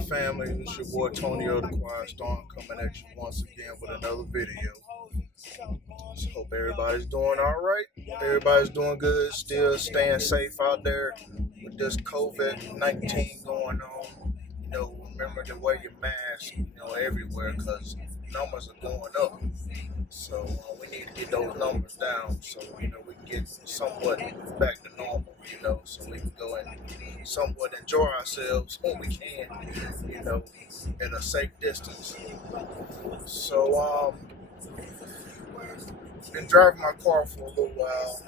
up, family? It's your boy Tony of the Quiet Storm coming at you once again with another video. Just hope everybody's doing all right. Everybody's doing good. Still staying safe out there with this COVID-19 going on. Remember to wear your mask, everywhere because numbers are going up. So we need to get those numbers down so we can get somewhat back to normal, so we can go and somewhat enjoy ourselves when we can, in a safe distance. So been driving my car for a little while,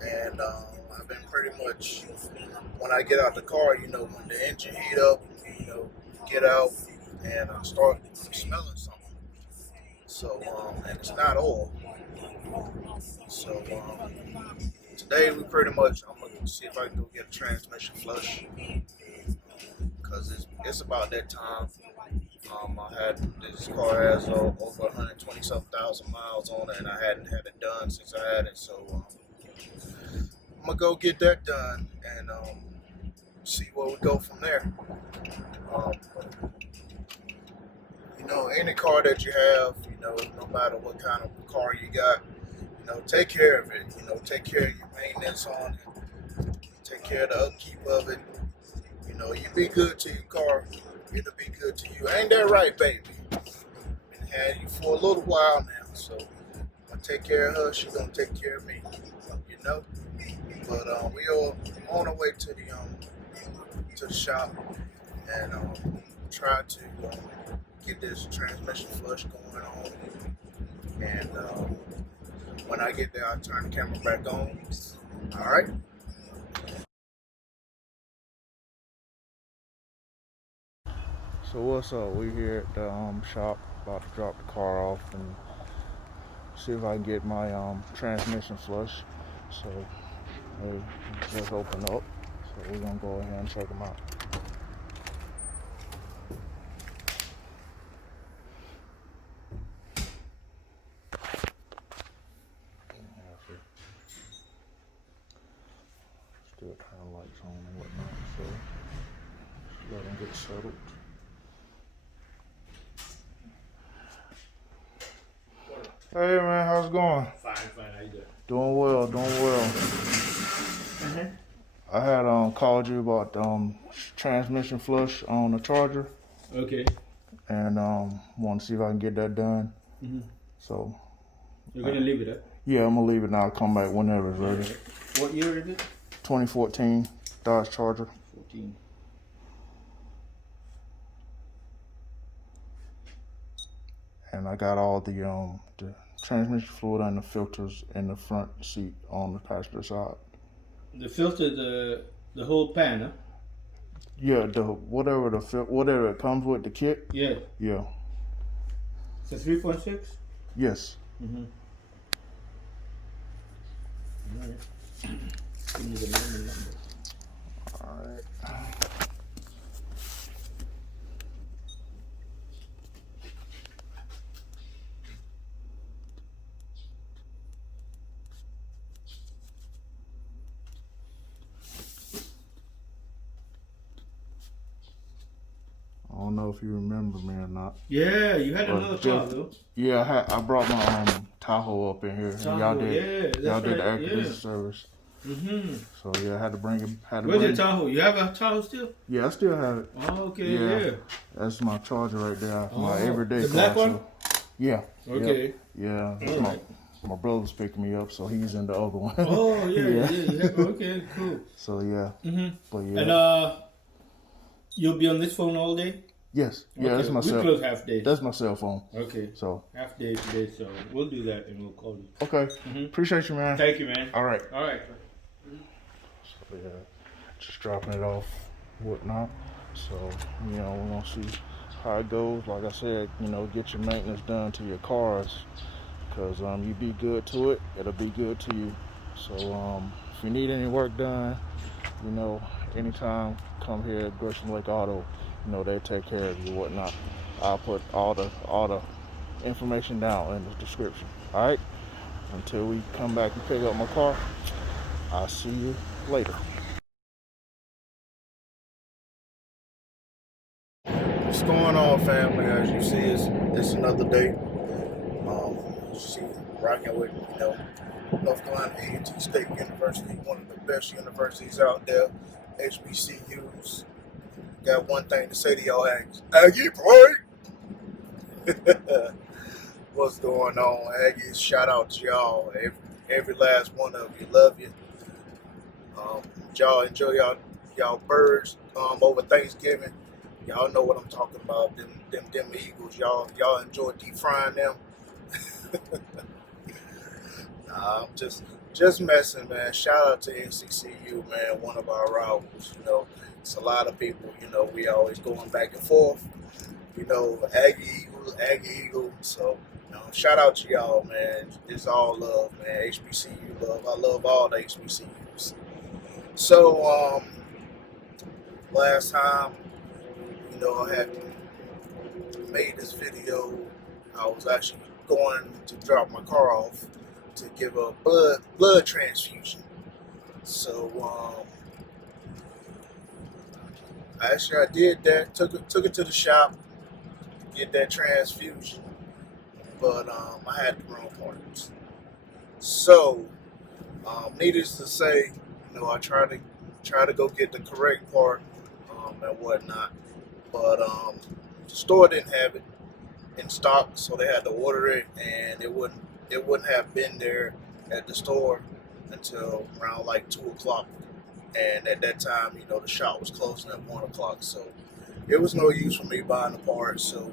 and I've been pretty much, when I get out the car, when the engine heat up, get out and I start smelling something. So and it's not oil. So today I'm gonna see if I can go get a transmission flush because it's about that time. This car has over 120 something thousand miles on it, and I hadn't had it done since I had it. So I'm gonna go get that done and see where we go from there. Any car that you have, no matter what kind of car you got, take care of it. Take care of your maintenance on it. Take care of the upkeep of it. You be good to your car, it'll be good to you. Ain't that right, baby? Been had you for a little while now, so I'm gonna take care of her. She's gonna take care of me. But we are on our way to the shop and try to get this transmission flush going on. And when I get there, I'll turn the camera back on. All right. So what's up? We here at the shop, about to drop the car off and see if I can get my transmission flush. So they just open up. So we're gonna go ahead and check them out. Still turn the lights on and whatnot, so just let them get settled. Hey man, how's it going? Fine, how you doing? Doing well. I had called you about transmission flush on the Charger. Okay. And want to see if I can get that done. So You're gonna leave it up? Yeah, I'm gonna leave it now. I'll come back whenever it's ready. Right. What year is it? 2014 Dodge Charger. 14. And I got all the transmission fluid and the filters in the front seat on the passenger side. The filter, the whole pan, huh? Yeah, whatever it comes with the kit. Yeah. Yeah. It's a 3.6? Yes. All right. Give me the name and number. All right. I don't know if you remember me or not. Yeah, you had another car though. Yeah, I brought my Tahoe up in here. Tahoe, Y'all did right. the air conditioning service. So yeah, I had to bring it. Where's your Tahoe? You have a Tahoe still? Yeah, I still have it. Oh, okay, yeah. That's my Charger right there. My everyday the car. black one? Yeah. Okay. Yep. Yeah. That's my brother's picking me up, so he's in the other one. Oh yeah. Okay, cool. So yeah. But yeah. And you'll be on this phone all day? Yes. Yeah, okay. That's my cell. We close half day. That's my cell phone. Okay. So half day today, so we'll do that and we'll call you. Okay. Appreciate you, man. Thank you, man. All right. So yeah, just dropping it off, whatnot. So we're gonna see how it goes. Like I said, get your maintenance done to your cars, because you be good to it, it'll be good to you. So if you need any work done, anytime, come here at Gresham Lake Auto. They take care of you, whatnot. I'll put all the information down in the description. All right. Until we come back and pick up my car, I'll see you later. going on, family? As you see, it's another day. You see, rocking with North Carolina A&T State University, one of the best universities out there. HBCUs. Got one thing to say to y'all, Aggie play. What's going on, Aggies? Shout out to y'all, every last one of you. Love you. Y'all enjoy y'all birds over Thanksgiving. Y'all know what I'm talking about. Them Eagles. Y'all enjoy deep frying them. Nah, I'm just messing, man. Shout out to NCCU, man. One of our rivals. It's a lot of people. We always going back and forth. Aggie Eagle. So, shout out to y'all, man. It's all love, man. HBCU love. I love all the HBCUs. So, last time, I had made this video. I was actually going to drop my car off to give a blood transfusion. So, actually, I did that. Took it to the shop to get that transfusion, but I had the wrong parts. So, needless to say, I tried to go get the correct part and whatnot, but the store didn't have it in stock, so they had to order it, and it wouldn't have been there at the store until around like 2 o'clock. And at that time, the shop was closing at 1 o'clock, so it was no use for me buying the parts. So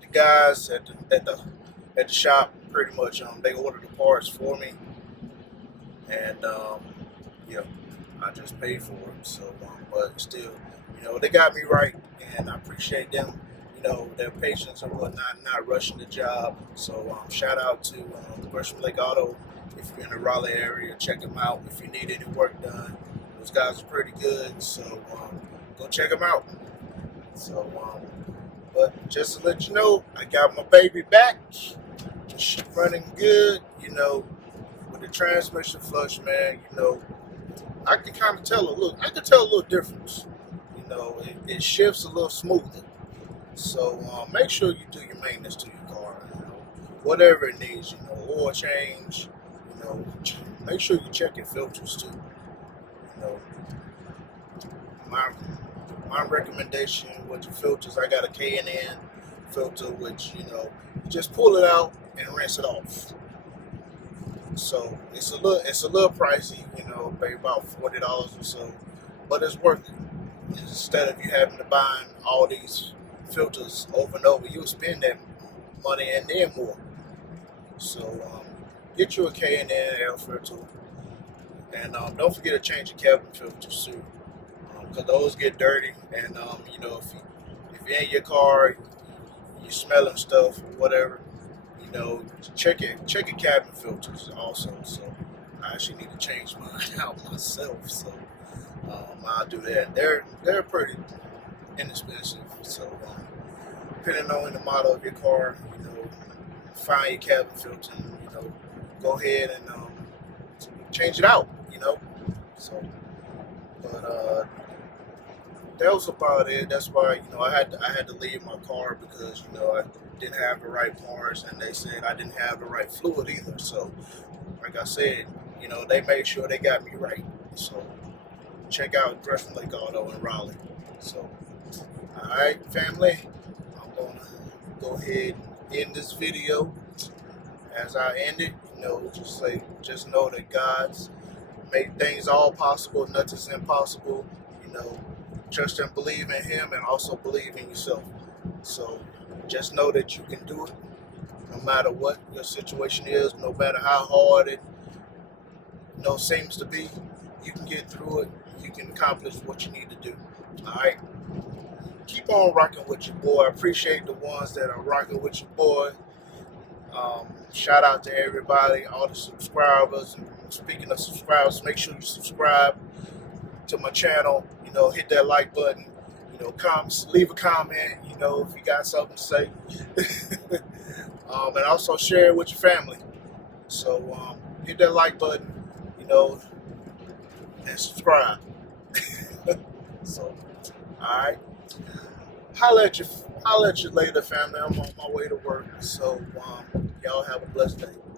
the guys at the shop pretty much they ordered the parts for me, and I just paid for it. So, but still, they got me right, and I appreciate them. Their patience and whatnot, not rushing the job. So shout out to Gresham Auto. If you're in the Raleigh area, check them out. If you need any work done, those guys are pretty good. So go check them out. So, but just to let you know, I got my baby back. She's running good. With the transmission flush, man. I can kind of tell I can tell a little difference. It shifts a little smoother. So make sure you do your maintenance to your car. Whatever it needs. Oil change. Make sure you check your filters too. My recommendation with the filters, I got a K&N filter, which you just pull it out and rinse it off. So it's a little pricey, pay about $40 or so, but it's worth it. Instead of you having to buy all these filters over and over, you'll spend that money and then more. So get you a K&N air filter, and don't forget to change your cabin filters too, because those get dirty. And if you're in your car, you're smelling stuff or whatever, check your cabin filters also. So I actually need to change mine out myself. So I'll do that. They're pretty inexpensive. So depending on the model of your car, find your cabin filter. Go ahead and change it out. So, but that was about it. That's why I had to leave my car because I didn't have the right parts, and they said I didn't have the right fluid either. So, like I said, they made sure they got me right. So, check out Gresham Auto in Raleigh. So, all right, family, I'm gonna go ahead and end this video. As I end it, just know that God's made things all possible. Nothing's impossible. Trust and believe in Him, and also believe in yourself. So just know that you can do it, no matter what your situation is, no matter how hard it seems to be. You can get through it. You can accomplish what you need to do. All right. Keep on rocking with your boy. I appreciate the ones that are rocking with your boy. Shout out to everybody, all the subscribers. And speaking of subscribers, make sure you subscribe to my channel. Hit that like button. Leave a comment. If you got something to say, and also share it with your family. So hit that like button. And subscribe. So, all right. holla at you later, family. I'm on my way to work. So y'all have a blessed day.